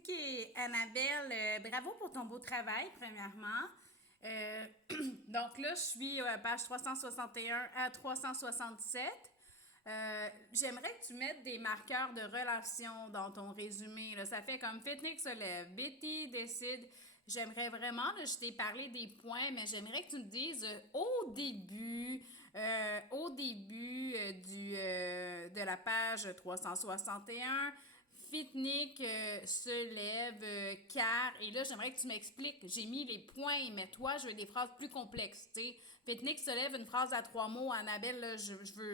OK, Annabelle, bravo pour ton beau travail, premièrement. Euh, donc là, je suis page 361 à 367. J'aimerais que tu mettes des marqueurs de relation dans ton résumé. Là. Ça fait comme Fitnick se lève, Betty décide. J'aimerais vraiment, là, je t'ai parlé des points, mais j'aimerais que tu me dises de la page 361, Fitnick se lève car, et là j'aimerais que tu m'expliques, j'ai mis les points, mais toi je veux des phrases plus complexes, tu sais. Fitnick se lève, une phrase à trois mots, Annabelle, là,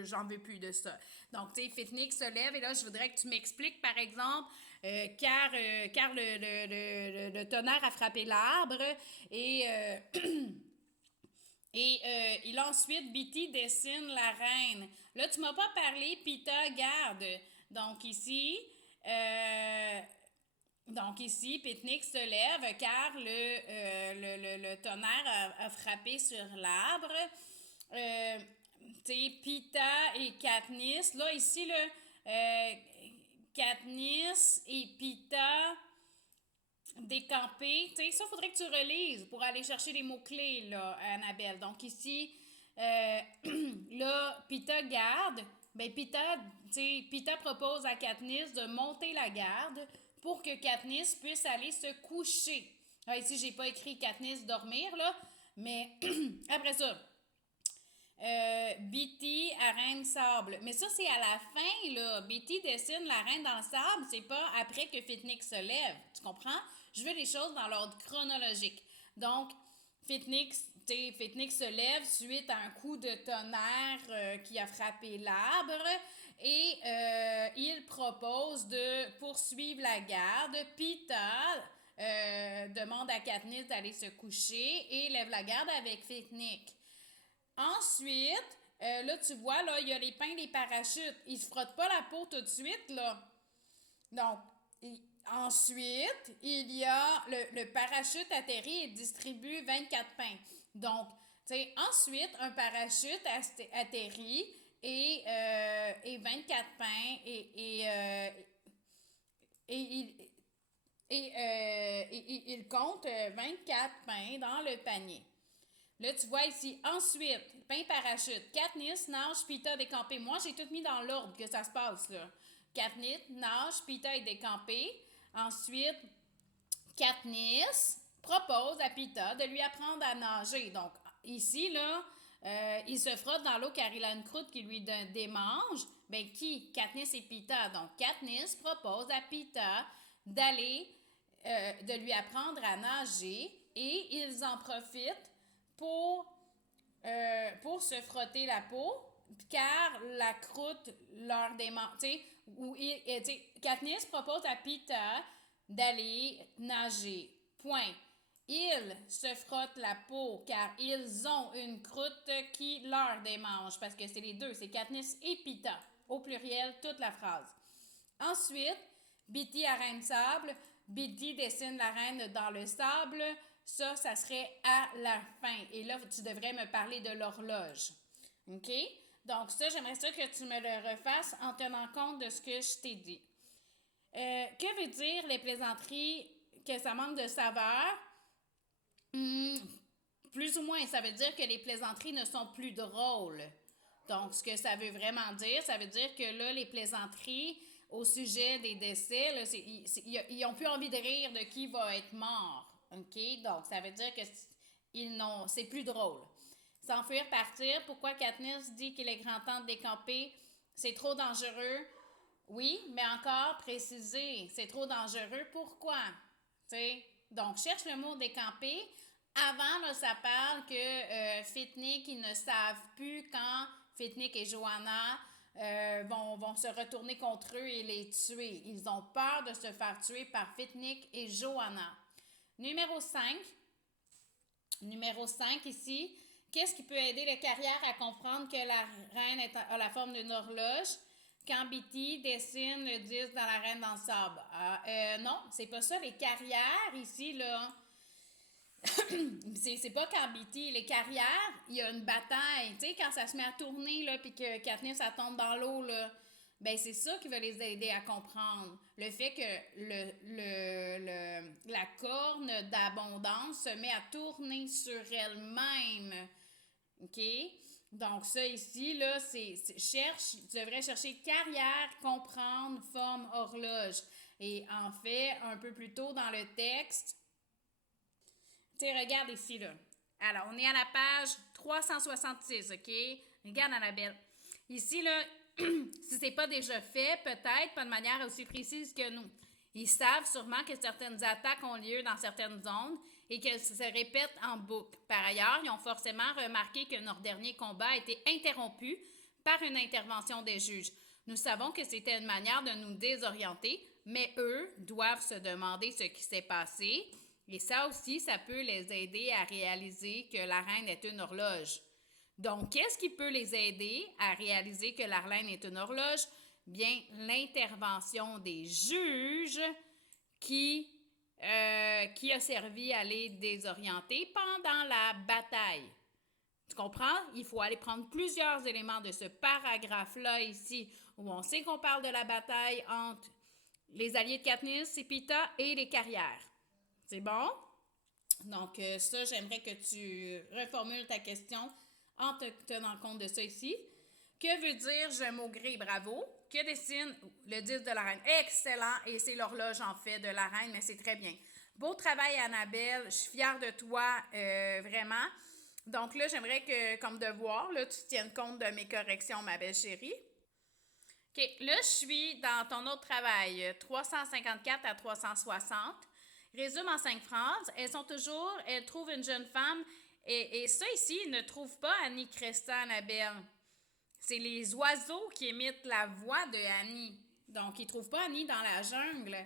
j'en veux plus de ça. Donc, tu sais, Fitnick se lève, et là je voudrais que tu m'expliques, par exemple, car le tonnerre a frappé l'arbre, et il a ensuite, Bitty dessine la reine. Là, tu m'as pas parlé, Pita garde. Donc ici, euh, Picnic se lève car le tonnerre a frappé sur l'arbre. Euh, tu sais, Pita et Katniss. Là, ici, là, euh, Katniss et Pita décamper. Tu sais, ça, faudrait que tu relises pour aller chercher les mots-clés, là, Annabelle. Donc ici, euh, là, Pita garde. Ben, Pita propose à Katniss de monter la garde pour que Katniss puisse aller se coucher. Ah, ici, j'ai pas écrit Katniss dormir, là, mais après ça, Betty à Reine Sable. Mais ça, c'est à la fin, là. Betty dessine la reine dans le sable. C'est pas après que Fitnick se lève. Tu comprends? Je veux les choses dans l'ordre chronologique. Donc, Fitnick se lève suite à un coup de tonnerre qui a frappé l'arbre et il propose de poursuivre la garde. Pita demande à Katniss d'aller se coucher et lève la garde avec Fitnick. Ensuite, là, tu vois, là, il y a les pains des parachutes. Ils se frottent pas la peau tout de suite, là. Donc, ensuite, il y a le parachute atterrit et distribue 24 pains. Donc, tu sais, ensuite, un parachute atterrit et 24 pains et il compte 24 pains dans le panier. Là, tu vois ici, ensuite, pain parachute, Katniss, nage, Pita décampé. Moi, j'ai tout mis dans l'ordre que ça se passe, là. Katniss, nage, Pita est décampé. Ensuite, Katniss propose à Pita de lui apprendre à nager. Donc, ici, là, il se frotte dans l'eau car il a une croûte qui lui démange. Ben, qui? Katniss et Pita. Donc, Katniss propose à Pita d'aller, de lui apprendre à nager et ils en profitent pour se frotter la peau, car la croûte leur démange. Katniss propose à Pita d'aller nager. Point. Ils se frottent la peau car ils ont une croûte qui leur démange. Parce que c'est les deux, c'est Katniss et Pita. Au pluriel, toute la phrase. Ensuite, Bitty arène sable. Bitty dessine la reine dans le sable. Ça serait à la fin. Et là, tu devrais me parler de l'horloge. OK? Donc, ça, j'aimerais ça que tu me le refasses en tenant compte de ce que je t'ai dit. Que veut dire les plaisanteries que ça manque de saveur? Hmm, plus ou moins, ça veut dire que les plaisanteries ne sont plus drôles. Donc, ce que ça veut vraiment dire, ça veut dire que là, les plaisanteries au sujet des décès, là, ils ont plus envie de rire de qui va être mort. OK? Donc, ça veut dire que c'est plus drôle. S'enfuir, partir. Pourquoi Katniss dit qu'il est grand temps de décamper? C'est trop dangereux. Oui, mais encore préciser, c'est trop dangereux. Pourquoi? T'sais? Donc, cherche le mot décamper. Avant, là, ça parle que Fitnick, ils ne savent plus quand Fitnick et Johanna vont se retourner contre eux et les tuer. Ils ont peur de se faire tuer par Fitnick et Johanna. Numéro 5. Numéro 5 ici. Qu'est-ce qui peut aider le carrière à comprendre que la reine a la forme d'une horloge? Quand Bitty dessine le disque dans la reine dans le sable. Non, c'est pas ça. Les carrières ici, là, c'est pas quand Bitty. Les carrières, il y a une bataille. Tu sais, quand ça se met à tourner, là, puis que Katniss, ça tombe dans l'eau, là. Ben, c'est ça qui va les aider à comprendre. Le fait que la corne d'abondance se met à tourner sur elle-même. OK? Donc, ça ici, là, tu devrais chercher carrière, comprendre, forme, horloge. Et en fait, un peu plus tôt dans le texte, tu sais, regarde ici, là. Alors, on est à la page 366, OK? Regarde, Annabelle. Ici, là, si c'est pas déjà fait, peut-être pas de manière aussi précise que nous. Ils savent sûrement que certaines attaques ont lieu dans certaines zones et qu'elles se répètent en boucle. Par ailleurs, ils ont forcément remarqué que notre dernier combat a été interrompu par une intervention des juges. Nous savons que c'était une manière de nous désorienter, mais eux doivent se demander ce qui s'est passé. Et ça aussi, ça peut les aider à réaliser que la reine est une horloge. Donc, qu'est-ce qui peut les aider à réaliser que la reine est une horloge? Bien, l'intervention des juges qui a servi à les désorienter pendant la bataille. Tu comprends? Il faut aller prendre plusieurs éléments de ce paragraphe-là ici, où on sait qu'on parle de la bataille entre les alliés de Katniss, Pita et les carrières. C'est bon? Donc, ça, j'aimerais que tu reformules ta question en te tenant compte de ça ici. Que veut dire je maugris, bravo? Que dessine le 10 de la reine? Excellent! Et c'est l'horloge, en fait, de la reine, mais c'est très bien. Beau travail, Annabelle. Je suis fière de toi, vraiment. Donc là, j'aimerais que, comme devoir, là, tu tiennes compte de mes corrections, ma belle chérie. OK, là, je suis dans ton autre travail, 354 à 360. Résume en 5 phrases. Elles trouvent une jeune femme. Et ça ici, ils ne trouvent pas Annie Cresta, Annabelle. C'est les oiseaux qui imitent la voix de Annie. Donc, ils ne trouvent pas Annie dans la jungle.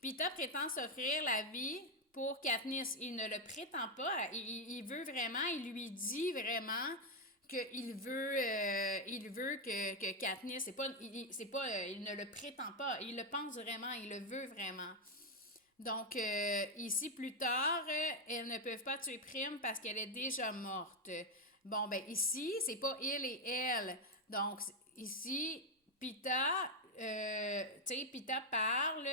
Pita prétend s'offrir la vie pour Katniss. Il ne le prétend pas. Il veut vraiment, il lui dit vraiment qu'il veut que Katniss, il ne le prétend pas. Il le pense vraiment, il le veut vraiment. Donc, ici, plus tard, elles ne peuvent pas tuer Prime parce qu'elle est déjà morte. Bon, ben ici, c'est pas il et elle. Donc, ici, Pita, Pita parle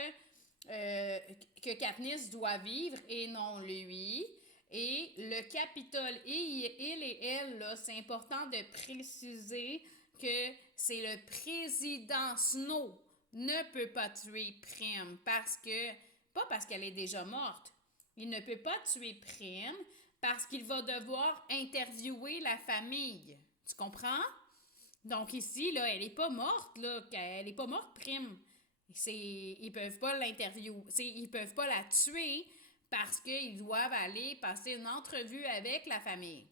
que Katniss doit vivre et non lui. Et le Capitole, il et elle, là, c'est important de préciser que c'est le président Snow ne peut pas tuer Prime pas parce qu'elle est déjà morte. Il ne peut pas tuer Prime parce qu'il va devoir interviewer la famille. Tu comprends? Donc ici, là, elle n'est pas morte, là. Elle n'est pas morte, Prime. Ils peuvent pas l'interviewer. Ils peuvent pas la tuer parce qu'ils doivent aller passer une entrevue avec la famille.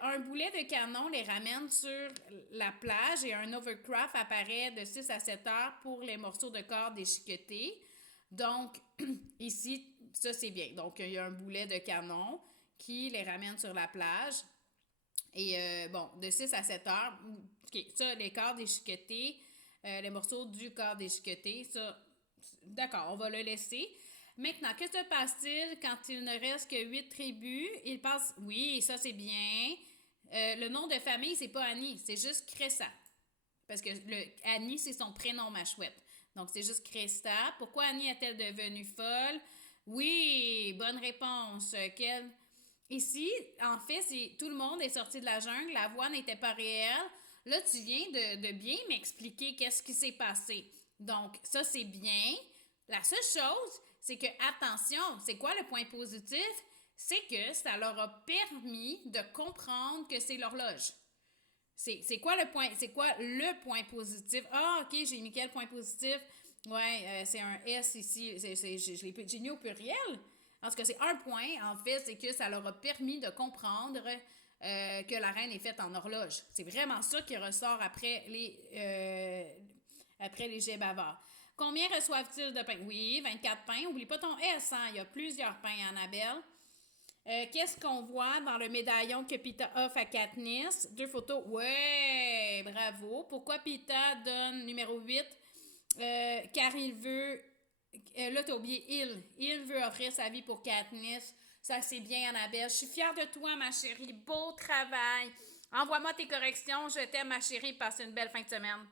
Un boulet de canon les ramène sur la plage et un overcraft apparaît de 6 à 7 heures pour les morceaux de corps déchiquetés. Donc, ici, ça c'est bien. Donc, il y a un boulet de canon qui les ramène sur la plage. Et de 6 à 7 heures, okay, ça, les corps déchiquetés, les morceaux du corps déchiqueté, ça, d'accord, on va le laisser. Maintenant, que se passe-t-il quand il ne reste que 8 tribus? Il passe, oui, ça c'est bien. Le nom de famille, c'est pas Annie, c'est juste Cressa. Parce que Annie, c'est son prénom, ma chouette. Donc, c'est juste Cresta. Pourquoi Annie est-elle devenue folle? Oui, bonne réponse. Ici, en fait, tout le monde est sorti de la jungle. La voix n'était pas réelle. Là, tu viens de bien m'expliquer qu'est-ce qui s'est passé. Donc, ça, c'est bien. La seule chose, c'est que, attention, c'est quoi le point positif? C'est que ça leur a permis de comprendre que c'est l'horloge. C'est quoi le point positif? Ah, ok, j'ai mis quel point positif? Ouais, c'est un S ici. J'ai mis au pluriel. Parce que c'est un point, en fait, c'est que ça leur a permis de comprendre que la reine est faite en horloge. C'est vraiment ça qui ressort après les jets bavards. Combien reçoivent-ils de pain? Oui, 24 pains. Oublie pas ton S, hein? Il y a plusieurs pains, Annabelle. Qu'est-ce qu'on voit dans le médaillon que Pita offre à Katniss? 2 photos. Ouais, bravo. Pourquoi Pita donne numéro 8? Car il veut... là, t'as oublié il. Il veut offrir sa vie pour Katniss. Ça, c'est bien, Annabelle. Je suis fière de toi, ma chérie. Beau travail. Envoie-moi tes corrections. Je t'aime, ma chérie. Passe une belle fin de semaine.